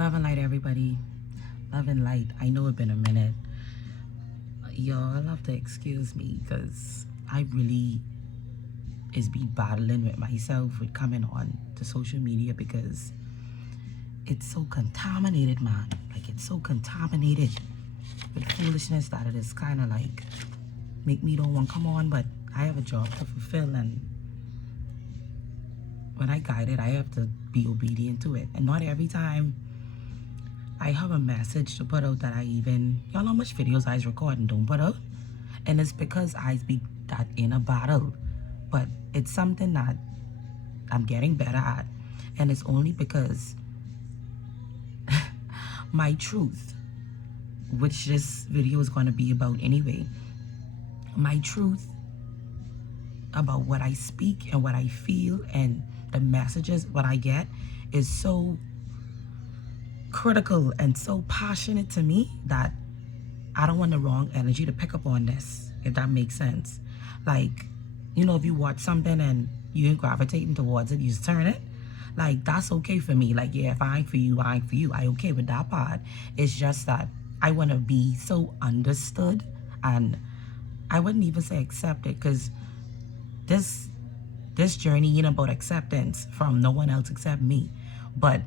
Love and light, everybody. Love and light. I know it's been a minute. Y'all have to excuse me because I really is be battling with myself with coming on to social media because it's so contaminated, man. Like, it's so contaminated with foolishness that it is kind of like make me don't want to come on, but I have a job to fulfill, and when I guide it, I have to be obedient to it. And not every time I have a message to put out that I even, y'all know how much videos I record and don't put out? And it's because I be that in a battle. But it's something that I'm getting better at. And it's only because my truth, which this video is going to be about anyway, my truth about what I speak and what I feel and the messages, what I get, is so critical and so passionate to me that I don't want the wrong energy to pick up on this, if that makes sense. Like, you know, if you watch something and you ain't gravitating towards it, you just turn it. Like, that's okay for me. Like, yeah, if I ain't for you, I ain't for you. I okay with that part. It's just that I want to be so understood, and I wouldn't even say accepted, because this journey ain't about acceptance from no one else except me. But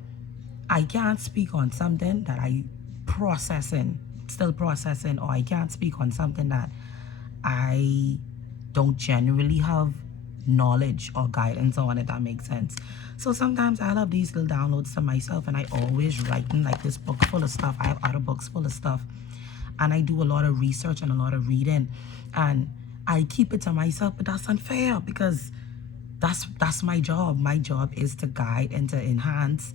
I can't speak on something that I still processing, or I can't speak on something that I don't genuinely have knowledge or guidance on, if that makes sense. So sometimes I love these little downloads to myself, and I always writing like this book full of stuff. I have other books full of stuff, and I do a lot of research and a lot of reading, and I keep it to myself, but that's unfair because that's my job. My job is to guide and to enhance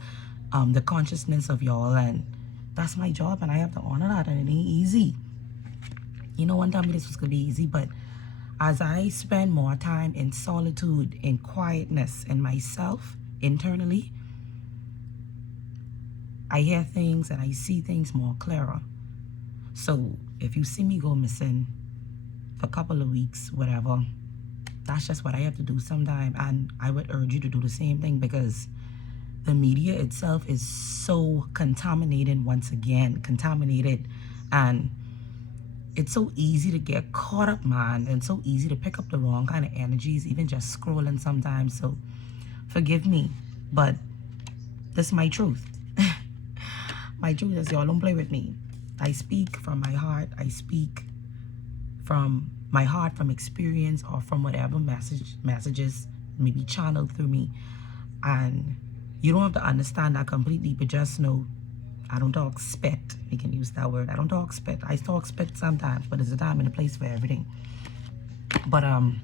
the consciousness of y'all, and that's my job, and I have to honor that, and it ain't easy. You know, one time this was gonna be easy, but as I spend more time in solitude, in quietness, in myself internally, I hear things and I see things more clearer. So if you see me go missing for a couple of weeks, whatever, that's just what I have to do sometime. And I would urge you to do the same thing, because the media itself is so contaminated, once again, and it's so easy to get caught up, man, and so easy to pick up the wrong kind of energies, even just scrolling sometimes. So forgive me, but this is my truth. My truth is, y'all don't play with me. I speak from my heart. I speak from my heart, from experience, or from whatever messages may be channeled through me. And you don't have to understand that completely, but just know I don't talk spit. We can use that word. I don't talk spit. I talk spit sometimes, but there's a time and a place for everything. But I'm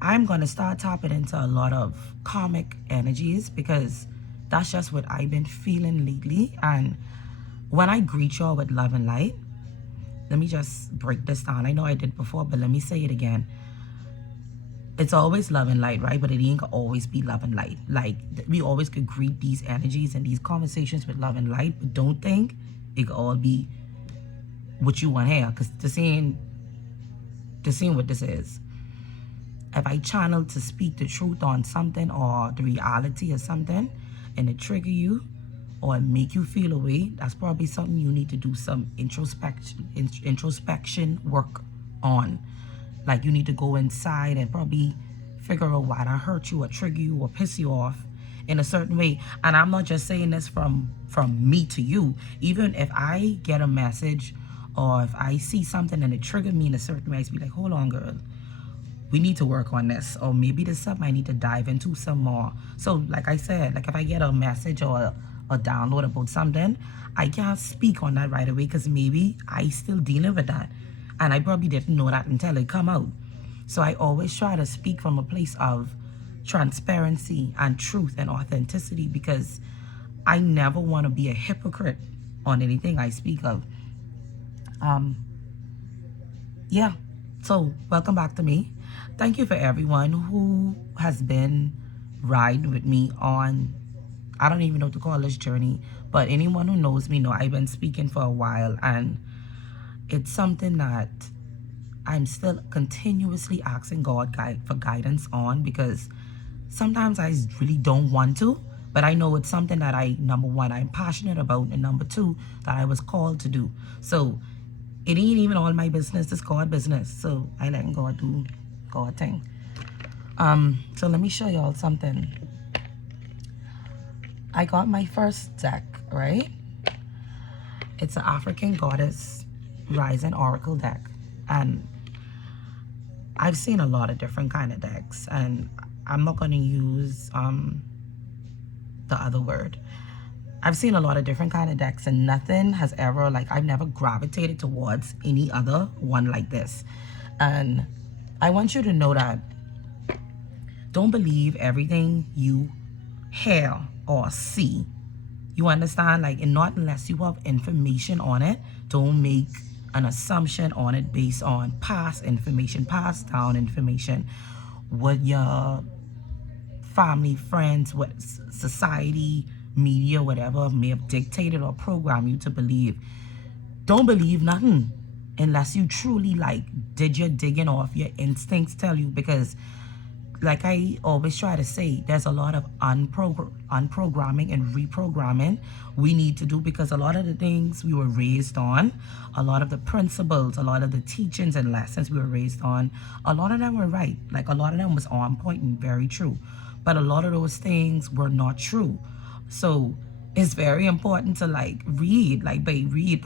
gonna start tapping into a lot of karmic energies, because that's just what I've been feeling lately. And when I greet y'all with love and light, let me just break this down. I know I did before, but let me say it again. It's always love and light, right? But it ain't gonna always be love and light. Like, we always could greet these energies and these conversations with love and light, but don't think it could all be what you want here, because this ain't what this is. If I channel to speak the truth on something, or the reality of something, and it trigger you or make you feel a way, that's probably something you need to do some introspection work on. Like, you need to go inside and probably figure out why that hurt you or trigger you or piss you off in a certain way. And I'm not just saying this from me to you. Even if I get a message, or if I see something and it triggered me in a certain way, I be like, hold on, girl, we need to work on this. Or maybe there's something I need to dive into some more. So like I said, like, if I get a message or a download about something, I can't speak on that right away, because maybe I still dealing with that, and I probably didn't know that until it come out. So I always try to speak from a place of transparency and truth and authenticity, because I never want to be a hypocrite on anything I speak of. Yeah, so welcome back to me. Thank you for everyone who has been riding with me on, I don't even know what to call this journey, but anyone who knows me know I've been speaking for a while, and it's something that I'm still continuously asking God for guidance on, because Sometimes I really don't want to, but I know it's something that number one, I'm passionate about, and number two, that I was called to do. So it ain't even all my business, it's God business. So I let God do God thing. So let me show y'all something. I got my first deck, right? It's an African Goddess Rising Oracle deck. And I've seen a lot of different kind of decks, and I'm not going to use the other word. I've seen a lot of different kind of decks, and nothing has ever, like, I've never gravitated towards any other one like this. And I want you to know that don't believe everything you hear or see. You understand? Like, and not unless you have information on it. Don't make an assumption on it based on past information, passed down information, what your family, friends, what society, media, whatever may have dictated or programmed you to believe. Don't believe nothing unless you truly, like, did your digging off, your instincts tell you. Because like I always try to say, there's a lot of unprogramming and reprogramming we need to do, because a lot of the things we were raised on, a lot of the principles, a lot of the teachings and lessons we were raised on, a lot of them were right. Like, a lot of them was on point and very true. But a lot of those things were not true. So it's very important to, like, read, like, read,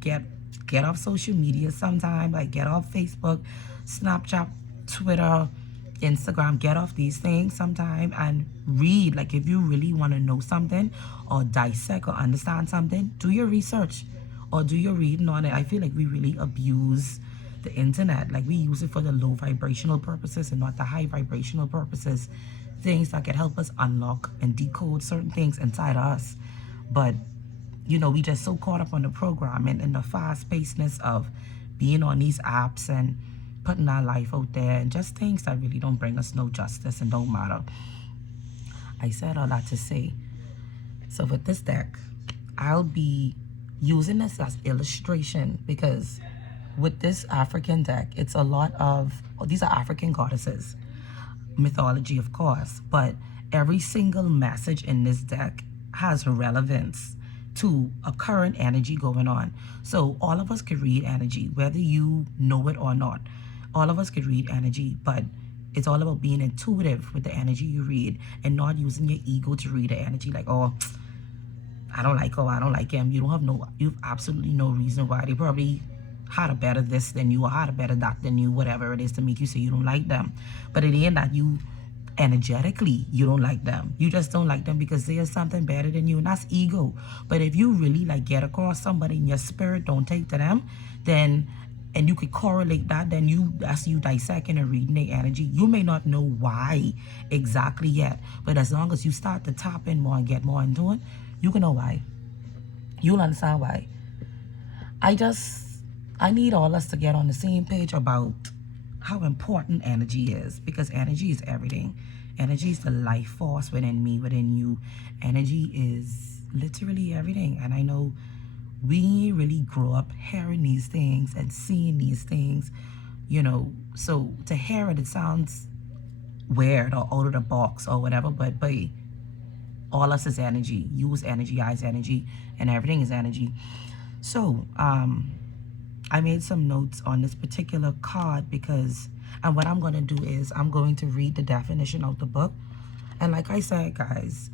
get off social media sometime, like, get off Facebook, Snapchat, Twitter, Instagram, get off these things sometime and read. Like, if you really want to know something or dissect or understand something, do your research or do your reading on it. I feel like we really abuse the internet. Like, we use it for the low vibrational purposes and not the high vibrational purposes. Things that can help us unlock and decode certain things inside us. But, you know, we just so caught up on the programming and the fast-pacedness of being on these apps and putting our life out there, and just things that really don't bring us no justice and don't matter. I said all that to say, so with this deck, I'll be using this as illustration, because with this African deck, it's a lot of, these are African goddesses, mythology of course, but every single message in this deck has relevance to a current energy going on. So all of us could read energy, whether you know it or not. All of us could read energy, but it's all about being intuitive with the energy you read and not using your ego to read the energy. Like, oh, I don't like her, I don't like him. You have absolutely no reason why. They probably had a better this than you, or had a better that than you, whatever it is, to make you say you don't like them. But it ain't that you energetically you don't like them. You just don't like them because there's something better than you, and that's ego. But if you really, like, get across somebody in your spirit, don't take to them, then, and you could correlate that, then that's you dissecting and reading their energy. You may not know why exactly yet, but as long as you start to tap in more and get more into it, you can know why. You'll understand why. I need all us to get on the same page about how important energy is, because energy is everything. Energy is the life force within me, within you. Energy is literally everything. And I know we really grow up hearing these things and seeing these things, you know. So to hear it, it sounds weird or out of the box or whatever, but all us is energy. You is energy, I is energy, and everything is energy. So I made some notes on this particular card because, and what I'm going to do is I'm going to read the definition of the book. And like I said, guys,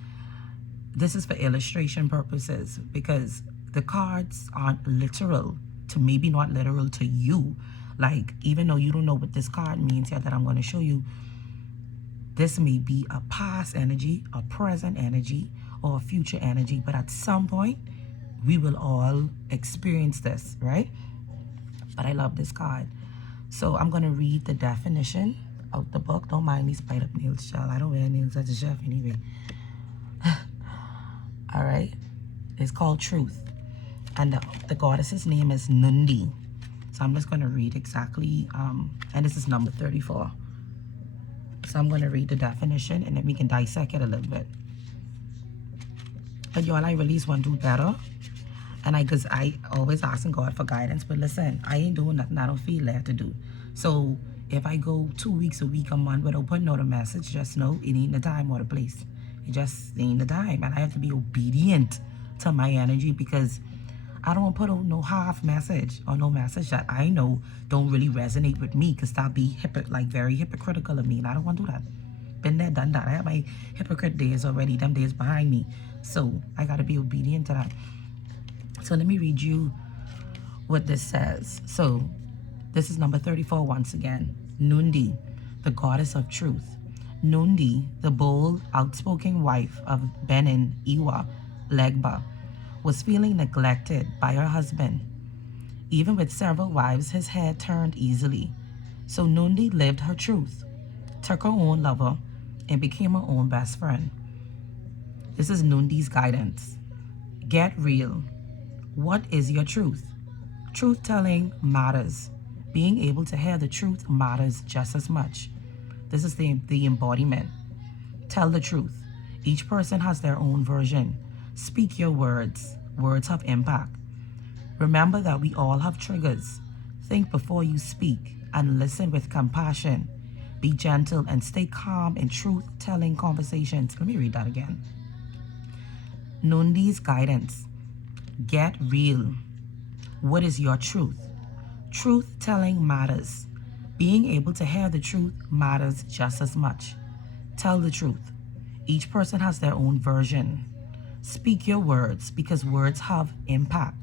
this is for illustration purposes, because the cards aren't literal to, maybe not literal to you. Like, even though you don't know what this card means yet that I'm going to show you, this may be a past energy, a present energy, or a future energy. But at some point, we will all experience this, right? But I love this card. So I'm going to read the definition of the book. Don't mind me spite up nails, child. I don't wear nails as a chef anyway. All right. It's called Truth. And the goddess's name is Nundi. So I'm just going to read exactly, and this is number 34. So I'm going to read the definition, and then we can dissect it a little bit. But y'all, I really want to do better. And because I always asking God for guidance. But listen, I ain't doing nothing I don't feel led to do. So If I go 2 weeks, a week, a month without putting out a message, just know it ain't the time or the place. It just ain't the time. And I have to be obedient to my energy, because I don't put out no half message or no message that I know don't really resonate with me, because that'll be very hypocritical of me, and I don't want to do that. Been there, done that. I have my hypocrite days already, them days behind me. So I got to be obedient to that. So let me read you what this says. So this is number 34 once again. Nundi, the goddess of truth. Nundi, the bold, outspoken wife of Benin Iwa Legba, was feeling neglected by her husband. Even with several wives, his head turned easily. So Nundi lived her truth, took her own lover, and became her own best friend. This is Nundi's guidance. Get real. What is your truth? Truth telling matters. Being able to hear the truth matters just as much. This is the embodiment. Tell the truth. Each person has their own version. Speak your words. Words have impact. Remember that we all have triggers. Think before you speak and listen with compassion. Be gentle and stay calm in truth-telling conversations. Let me read that again. Nundi's guidance. Get real. What is your truth? Truth-telling matters. Being able to hear the truth matters just as much. Tell the truth. Each person has their own version. Speak your words, because words have impact.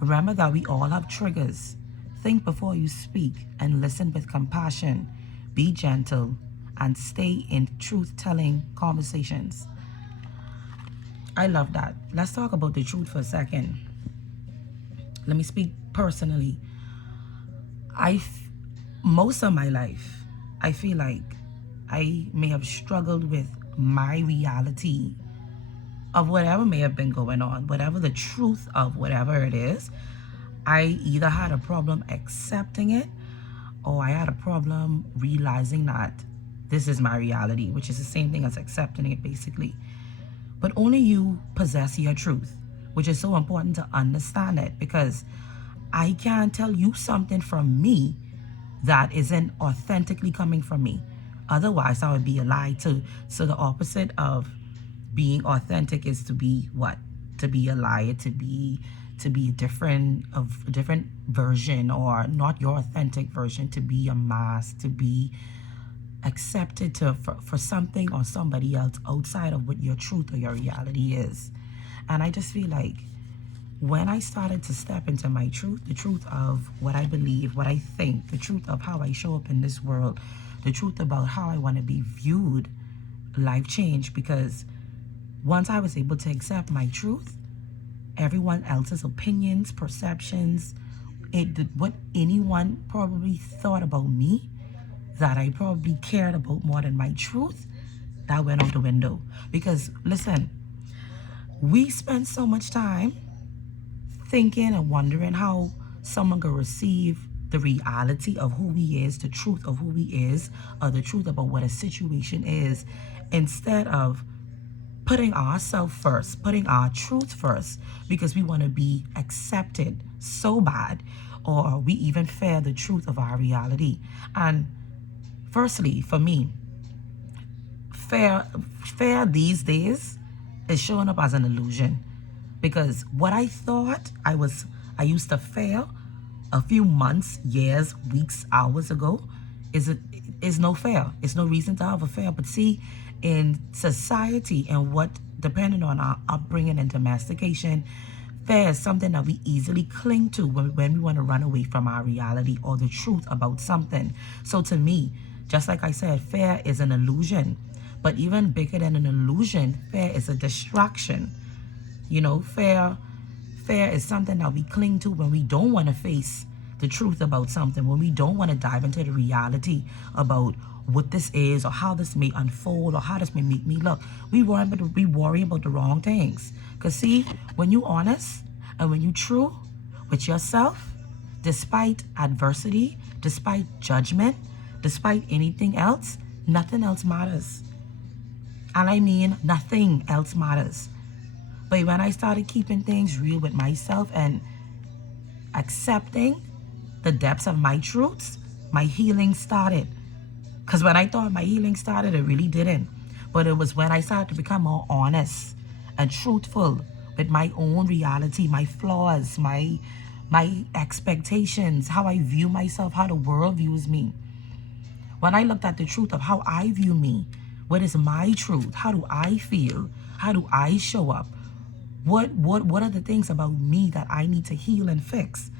Remember that we all have triggers. Think before you speak and listen with compassion. Be gentle and stay in truth-telling conversations. I love that. Let's talk about the truth for a second. Let me speak personally. Most of my life, I feel like I may have struggled with my reality of whatever may have been going on, whatever the truth of whatever it is. I either had a problem accepting it, or I had a problem realizing that this is my reality, which is the same thing as accepting it, basically. But only you possess your truth, which is so important to understand it, because I can't tell you something from me that isn't authentically coming from me. Otherwise, that would be a lie. So the opposite of being authentic is to be what? To be a liar, to be a different version, or not your authentic version, to be a mask, to be accepted for something or somebody else outside of what your truth or your reality is. And I just feel like when I started to step into my truth, the truth of what I believe, what I think, the truth of how I show up in this world, the truth about how I want to be viewed, life changed. Because once I was able to accept my truth, everyone else's opinions, perceptions, what anyone probably thought about me, that I probably cared about more than my truth, that went out the window. Because listen, we spend so much time thinking and wondering how someone can receive the reality of who he is, the truth of who he is, or the truth about what a situation is, instead of putting ourselves first, putting our truth first, because we want to be accepted so bad, or we even fear the truth of our reality. And firstly, for me, fear these days is showing up as an illusion. Because what I thought I used to fear a few months, years, weeks, hours ago is no fear. It's no reason to have a fear. But see, in society and what, depending on our upbringing and domestication, fear is something that we easily cling to when we want to run away from our reality or the truth about something. So to me, just like I said, fear is an illusion. But even bigger than an illusion, fear is a distraction. You know, fear is something that we cling to when we don't want to face the truth about something, when we don't want to dive into the reality about what this is, or how this may unfold, or how this may make me look. We worry about the wrong things. Because see, when you're honest and when you're true with yourself, despite adversity, despite judgment, despite anything else, nothing else matters. And I mean, nothing else matters. But when I started keeping things real with myself and accepting the depths of my truths, my healing started. Because when I thought my healing started, it really didn't. But it was when I started to become more honest and truthful with my own reality, my flaws, my expectations, how I view myself, how the world views me. When I looked at the truth of how I view me, what is my truth? How do I feel? How do I show up? What are the things about me that I need to heal and fix?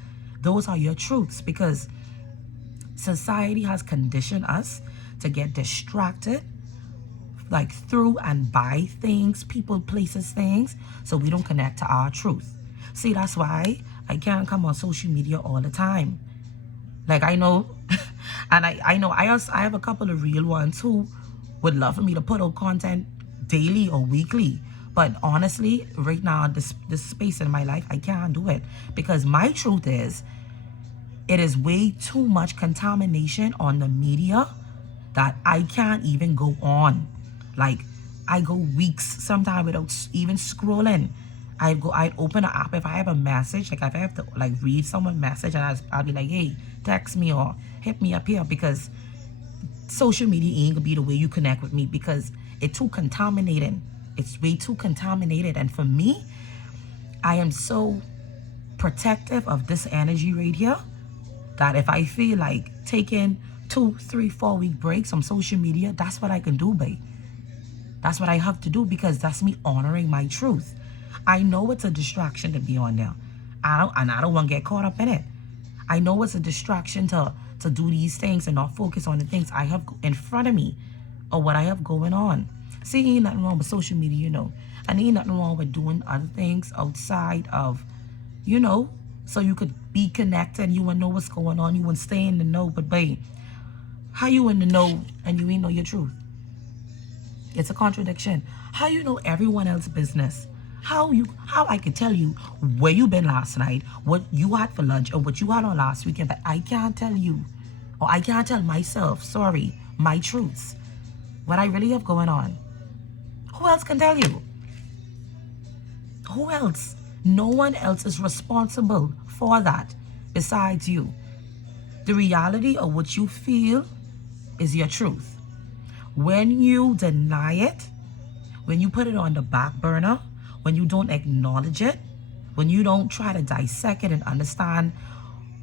Those are your truths, because society has conditioned us to get distracted, like through and by things, people, places, things, so we don't connect to our truth. See, that's why I can't come on social media all the time. Like, I know, and I know I have a couple of real ones who would love for me to put out content daily or weekly. But honestly, right now, this space in my life, I can't do it, because my truth is, it is way too much contamination on the media that I can't even go on. Like, I go weeks sometimes without even scrolling. I'd open an app if I have a message, like if I have to like read someone's message, and I'll be like, hey, text me or hit me up here, because social media ain't gonna be the way you connect with me, because it's too contaminated. It's way too contaminated. And for me, I am so protective of this energy right here that if I feel like taking 2, 3, 4 week breaks from social media, that's what I can do, babe. That's what I have to do, because that's me honoring my truth. I know it's a distraction to be on there. I don't want to get caught up in it. I know it's a distraction to do these things and not focus on the things I have in front of me or what I have going on. See, ain't nothing wrong with social media, you know. And ain't nothing wrong with doing other things outside of, you know, so you could be connected, you would know what's going on, you would stay in the know. But babe, how you in the know and you ain't know your truth? It's a contradiction. How you know everyone else's business? How I can tell you where you been last night, what you had for lunch, or what you had on last weekend, but I can't tell you, or I can't tell myself, sorry, my truths, what I really have going on. Who else can tell you? Who else? No one else is responsible for that besides you. The reality of what you feel is your truth. When you deny it, when you put it on the back burner, when you don't acknowledge it, when you don't try to dissect it and understand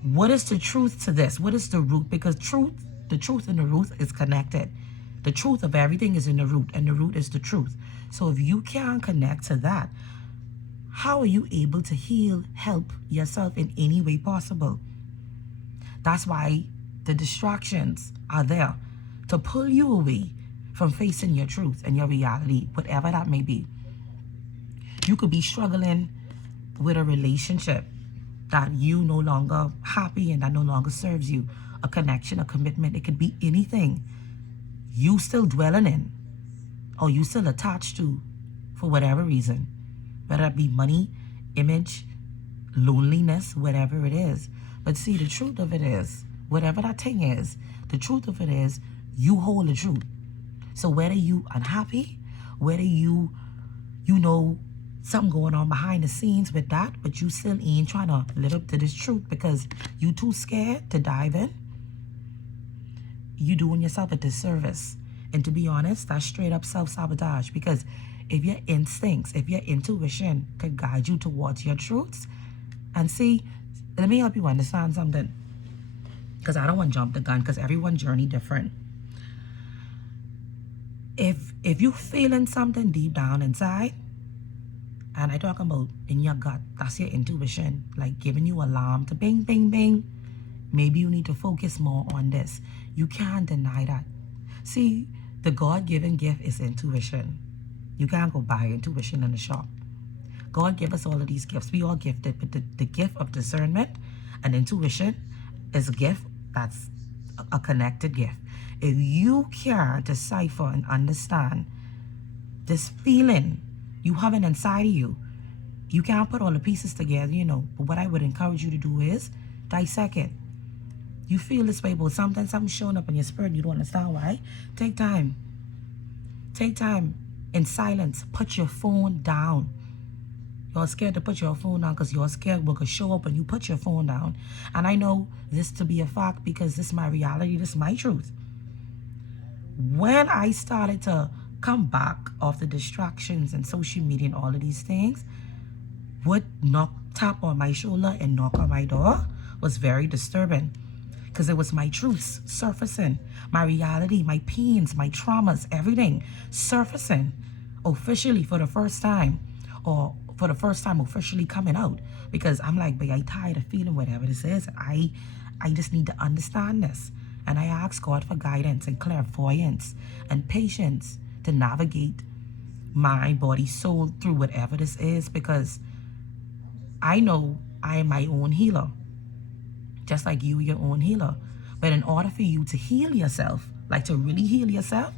what is the truth to this, what is the root, because the truth and the root is connected. The truth of everything is in the root, and the root is the truth. So if you can't connect to that, how are you able to heal, help yourself in any way possible? That's why the distractions are there to pull you away from facing your truth and your reality, whatever that may be. You could be struggling with a relationship that you no longer happy and that no longer serves you, a connection, a commitment. It could be anything you still dwelling in or you still attached to for whatever reason, whether it be money, image, loneliness, whatever it is. But see, the truth of it is, whatever that thing is, the truth of it is, you hold the truth. So whether you unhappy, whether you know something going on behind the scenes with that, but you still ain't trying to live up to this truth because you too scared to dive in, you doing yourself a disservice. And to be honest, that's straight up self-sabotage, because if your instincts, if your intuition could guide you towards your truths, and see, let me help you understand something, because I don't want to jump the gun, because everyone's journey different. If you feeling something deep down inside, and I talk about in your gut, that's your intuition, like giving you alarm to bing, bing, bing. Maybe you need to focus more on this. You can't deny that. See, the God-given gift is intuition. You can't go buy intuition in the shop. God gave us all of these gifts. We all gifted, but the gift of discernment and intuition is a gift that's a connected gift. If you can't decipher and understand this feeling you have it inside of you, you can't put all the pieces together, you know. But what I would encourage you to do is dissect it. You feel this way about something showing up in your spirit and you don't understand why. Take time. Take time in silence. Put your phone down. You're scared to put your phone down because you're scared what could show up when you put your phone down. And I know this to be a fact because this is my reality. This is my truth. When I started to come back off the distractions and social media and all of these things, what tap on my shoulder and knock on my door was very disturbing because it was my truths surfacing, my reality, my pains, my traumas, everything surfacing officially for the first time, or for the first time officially coming out, because I'm like, but I tired of feeling whatever this is. I just need to understand this. And I ask God for guidance and clairvoyance and patience to navigate my body, soul through whatever this is, because I know I am my own healer, just like you, your own healer. But in order for you to heal yourself, like to really heal yourself,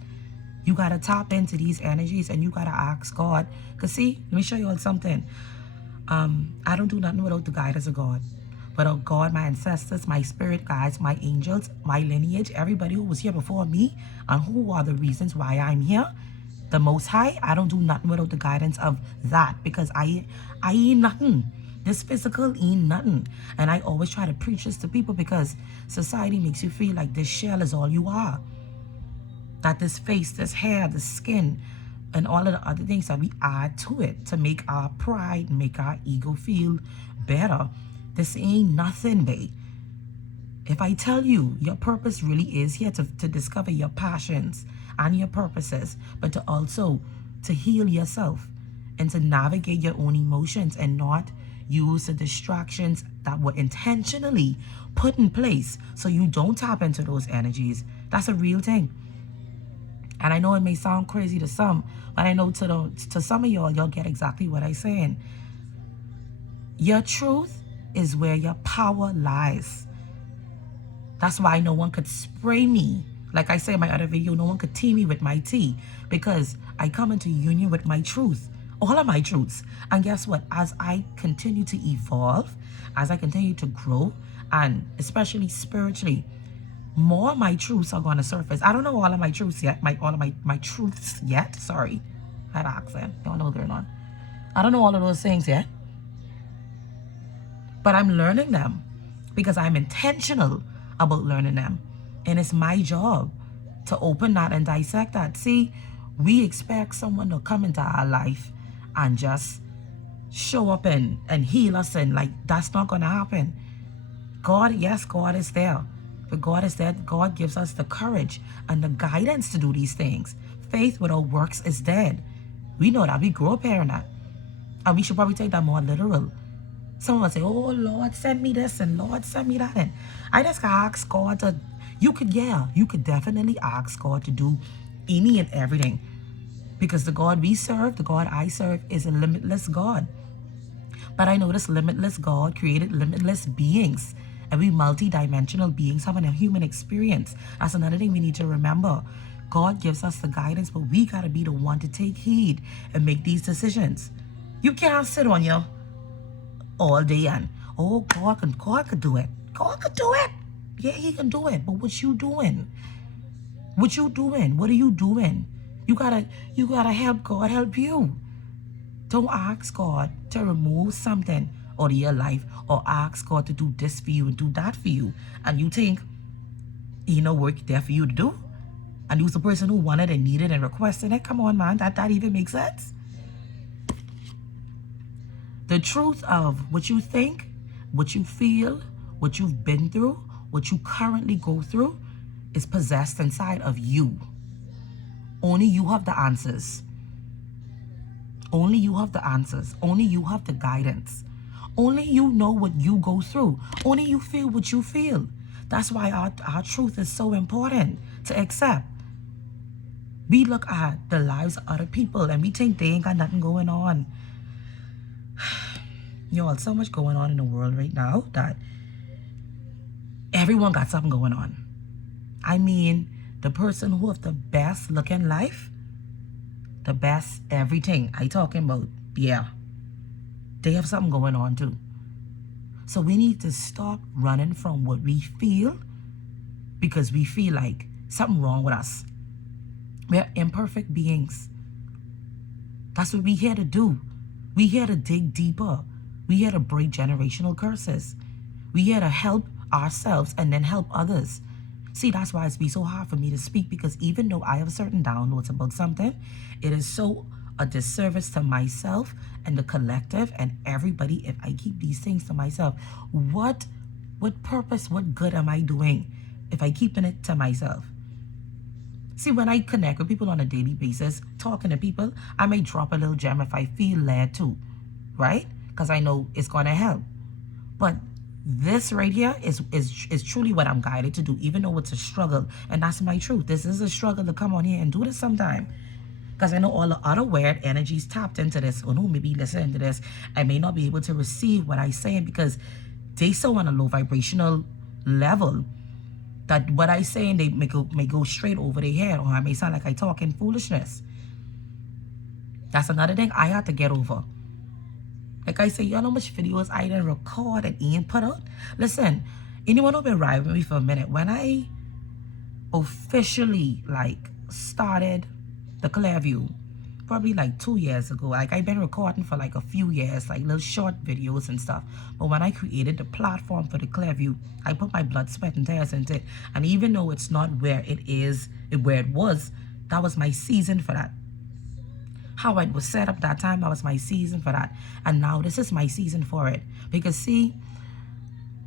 you got to tap into these energies and you got to ask God. Because see, let me show you all something. I don't do nothing without the guidance of God. Without God, my ancestors, my spirit guides, my angels, my lineage, everybody who was here before me, and who are the reasons why I'm here, the Most High, I don't do nothing without the guidance of that, because I ain't nothing. This physical ain't nothing. And I always try to preach this to people because society makes you feel like this shell is all you are. That this face, this hair, this skin, and all of the other things that we add to it to make our pride, make our ego feel better. This ain't nothing, babe. If I tell you your purpose really is here to discover your passions and your purposes, but to also to heal yourself and to navigate your own emotions and not use the distractions that were intentionally put in place so you don't tap into those energies. That's a real thing. And I know it may sound crazy to some, but I know to some of y'all get exactly what I'm saying. Your truth is where your power lies. That's why no one could spray me. Like I say in my other video, no one could tea me with my tea, because I come into union with my truth, all of my truths. And guess what? As I continue to evolve, as I continue to grow, and especially spiritually, more of my truths are going to surface. I don't know all of my truths yet, all of my truths yet. Sorry, I had an accent. Don't know what's going on. I don't know all of those things yet, but I'm learning them because I'm intentional about learning them. And it's my job to open that and dissect that. See, we expect someone to come into our life and just show up and heal us, and like, that's not going to happen. God, yes, God is there. But God is there. God gives us the courage and the guidance to do these things. Faith without works is dead. We know that. We grew up hearing that. And we should probably take that more literal. Someone say, oh, Lord, send me this, and Lord, send me that. And I just ask God to, you could definitely ask God to do any and everything. Because the God we serve, the God I serve, is a limitless God. But I know this limitless God created limitless beings. And we multi-dimensional beings having a human experience. That's another thing we need to remember. God gives us the guidance, but we got to be the one to take heed and make these decisions. You can't sit on your all day and, oh, God could do it. God could do it. Yeah, he can do it. But what you doing? What you doing? What are you doing? You gotta help God help you. Don't ask God to remove something out of your life, or ask God to do this for you and do that for you, and you think you know work there for you to do, and you're the person who wanted and needed and requested it. Come on, man, that even makes sense? The truth of what you think, what you feel, what you've been through, what you currently go through, is possessed inside of you. Only you have the answers. Only you have the answers. Only you have the guidance. Only you know what you go through. Only you feel what you feel. That's why our truth is so important to accept. We look at the lives of other people and we think they ain't got nothing going on. Y'all, so much going on in the world right now that everyone got something going on. I mean, the person who have the best looking life, the best everything I talking about, yeah, they have something going on too. So we need to stop running from what we feel because we feel like something wrong with us. We're imperfect beings. That's what we're here to do. We here to dig deeper. We here to break generational curses. We here to help ourselves and then help others. See, that's why it's be so hard for me to speak, because even though I have certain downloads about something, it is so a disservice to myself and the collective and everybody if I keep these things to myself. What purpose, what good am I doing if I keeping it to myself? See, when I connect with people on a daily basis, talking to people, I may drop a little gem if I feel led to, right? Because I know it's going to help. But this right here is truly what I'm guided to do, even though it's a struggle. And that's my truth. This is a struggle to come on here and do this sometime. Because I know all the other weird energies tapped into this, or who may be listening to this, I may not be able to receive what I'm saying because they so on a low vibrational level that what I saying they may go straight over their head, or I may sound like I talking foolishness. That's another thing I had to get over. Like I say, y'all know how much videos I didn't record and Ian put out? Listen, anyone who been riding with me for a minute, when I officially started the Clearview, probably 2 years ago, I've been recording for a few years, little short videos and stuff. But when I created the platform for the Clearview, I put my blood, sweat, and tears into it. And even though it's not where it was, that was my season for that. How it was set up that time, that was my season for that. And now this is my season for it. Because see,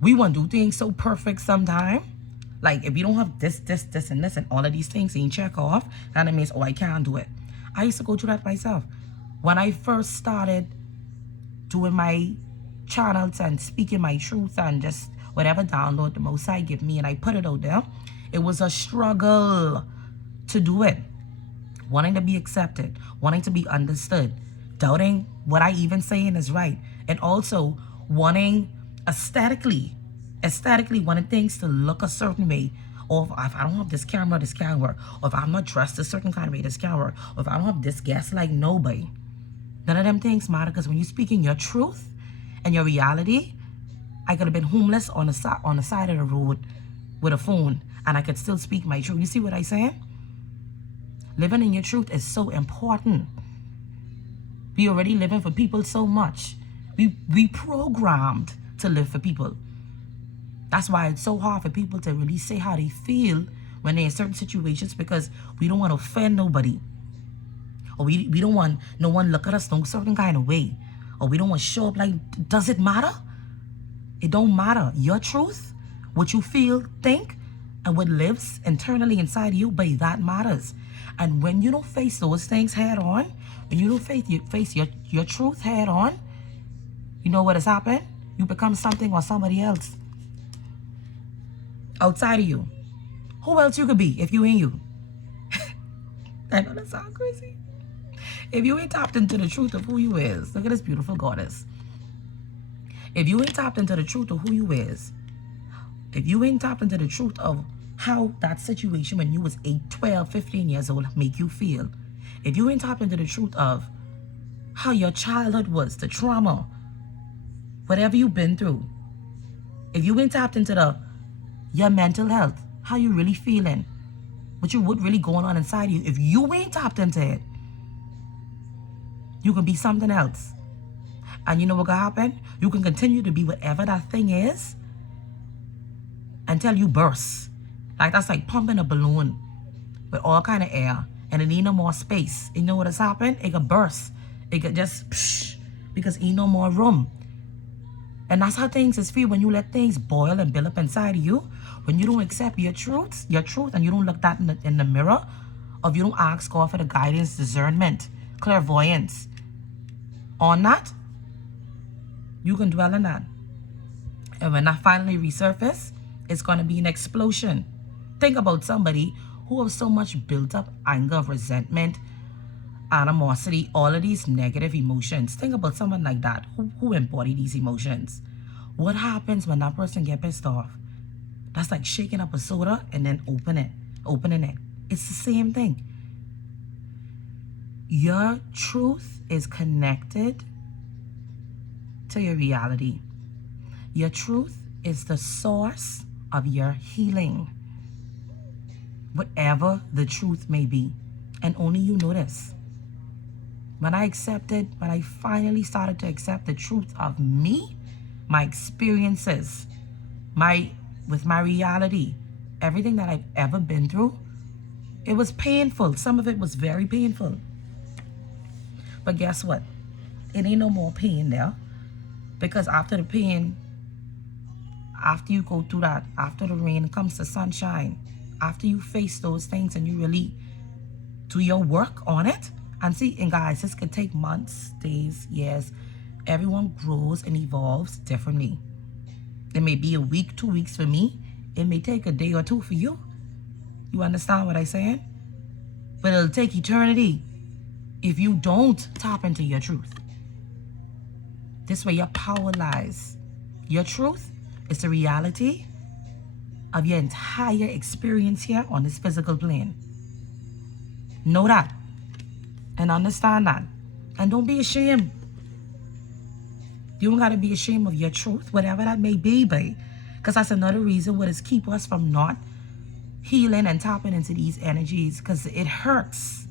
we want to do things so perfect sometime. Like if you don't have this, and this, and all of these things and you check off, then it means, oh, I can't do it. I used to go through that myself. When I first started doing my channels and speaking my truth and just whatever download the Most High give me and I put it out there, it was a struggle to do it. Wanting to be accepted, wanting to be understood, doubting what I even saying is right, and also wanting aesthetically wanting things to look a certain way. Or if I don't have this camera, this can't work. Or if I'm not dressed a certain kind of way, this can't work. Or if I don't have this guest like nobody. None of them things matter, because when you're speaking your truth and your reality, I could have been homeless on the side of the road with a phone and I could still speak my truth. You see what I'm saying? Living in your truth is so important. We already living for people so much. We programmed to live for people. That's why it's so hard for people to really say how they feel when they're in certain situations, because we don't want to offend nobody. Or we don't want no one look at us no certain kind of way. Or we don't want to show up like, does it matter? It don't matter. Your truth, what you feel, think, and what lives internally inside you, but that matters. And when you don't face those things head on, when you don't face your truth head on, you know what has happened? You become something or somebody else outside of you. Who else you could be if you ain't you? I know that sounds crazy. If you ain't tapped into the truth of who you is, look at this beautiful goddess. If you ain't tapped into the truth of who you is, if you ain't tapped into the truth of how that situation when you was 8, 12, 15 years old make you feel, if you ain't tapped into the truth of how your childhood was, the trauma, whatever you've been through, if you ain't tapped into your mental health, how you really feeling, what really going on inside you, if you ain't tapped into it, you can be something else. And you know what can happen? You can continue to be whatever that thing is until you burst. Like that's like pumping a balloon with all kind of air and it need no more space. You know what has happened? It could burst. It could just psh, because it need no more room. And that's how things is feel when you let things boil and build up inside of you. When you don't accept your truth, and you don't look that in the mirror, or if you don't ask God for the guidance, discernment, clairvoyance on that, you can dwell in that. And when that finally resurface, it's going to be an explosion. Think about somebody who has so much built up anger, resentment, animosity, all of these negative emotions. Think about someone like that who embody these emotions. What happens when that person get pissed off? That's like shaking up a soda and then opening it. It's the same thing. Your truth is connected to your reality. Your truth is the source of your healing. Whatever the truth may be. And only you know this. When I finally started to accept the truth of me, my experiences, with my reality, everything that I've ever been through, it was painful. Some of it was very painful. But guess what? It ain't no more pain there. Because after the pain, after you go through that, after the rain comes the sunshine. After you face those things and you really do your work on it. And see, and guys, this could take months, days, years. Everyone grows and evolves differently. It may be a week, 2 weeks for me. It may take a day or two for you. You understand what I'm saying? But it'll take eternity if you don't tap into your truth. This way your power lies. Your truth is the reality of your entire experience here on this physical plane. Know that and understand that. And don't be ashamed. You don't got to be ashamed of your truth, whatever that may be, babe. Because that's another reason what is keep us from not healing and tapping into these energies. Because it hurts.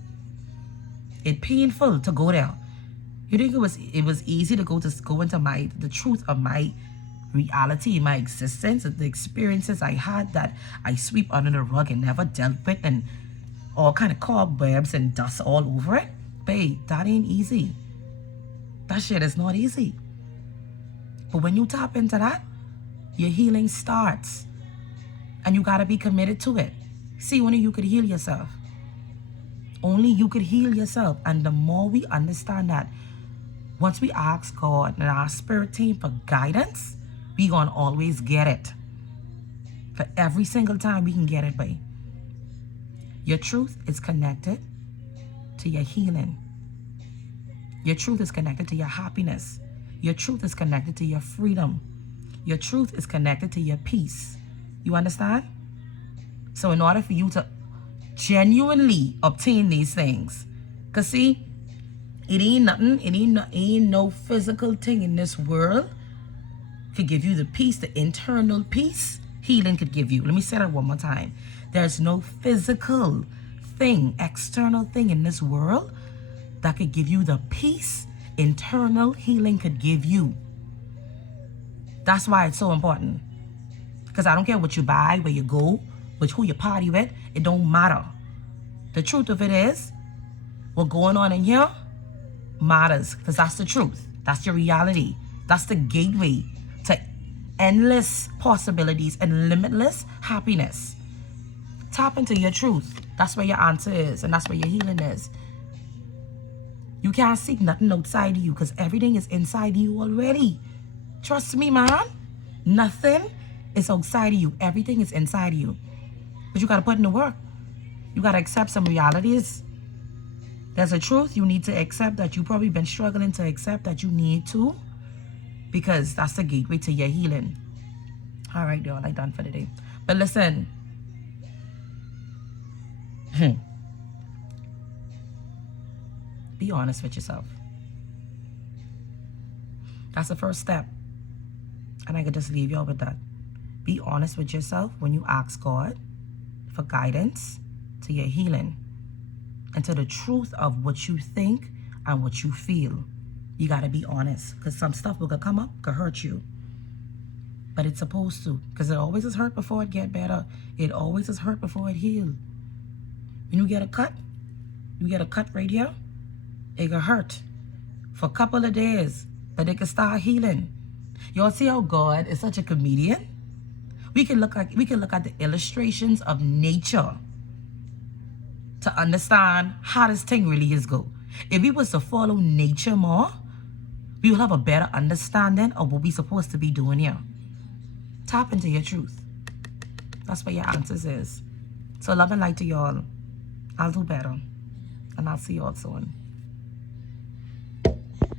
It's painful to go there. You think it was easy to go into the truth of my reality, my existence, the experiences I had that I sweep under the rug and never dealt with, and all kind of cobwebs and dust all over it? Babe, that ain't easy. That shit is not easy. But when you tap into that, your healing starts. And you got to be committed to it. See, only you could heal yourself. Only you could heal yourself. And the more we understand that, once we ask God and our spirit team for guidance, we gonna always get it. For every single time we can get it, babe. Your truth is connected to your healing. Your truth is connected to your happiness. Your truth is connected to your freedom. Your truth is connected to your peace. You understand? So in order for you to genuinely obtain these things, because see, it ain't nothing, ain't no physical thing in this world could give you the peace, the internal peace healing could give you. Let me say that one more time. There's no physical thing, external thing in this world that could give you the peace internal healing could give you. That's why it's so important. Because I don't care what you buy, where you go, who you party with, it don't matter. The truth of it is, what's going on in here matters, because that's the truth. That's your reality. That's the gateway to endless possibilities and limitless happiness. Tap into your truth. That's where your answer is, and that's where your healing is. You can't seek nothing outside of you, because everything is inside you already. Trust me, man. Nothing is outside of you. Everything is inside of you. But you got to put in the work. You got to accept some realities. There's a truth you need to accept that you've probably been struggling to accept that you need to, because that's the gateway to your healing. All right, y'all, I'm done for the day. But listen. Be honest with yourself. That's the first step. And I could just leave y'all with that. Be honest with yourself when you ask God for guidance to your healing and to the truth of what you think and what you feel. You got to be honest, because some stuff will come up, could hurt you. But it's supposed to, because it always is hurt before it get better. It always is hurt before it heals. When you get a cut right here, it can hurt for a couple of days, but it can start healing. Y'all see how God is such a comedian? We can look at the illustrations of nature to understand how this thing really is go. If we was to follow nature more, we will have a better understanding of what we're supposed to be doing here. Tap into your truth. That's where your answers is. So love and light to y'all. I'll do better. And I'll see y'all soon.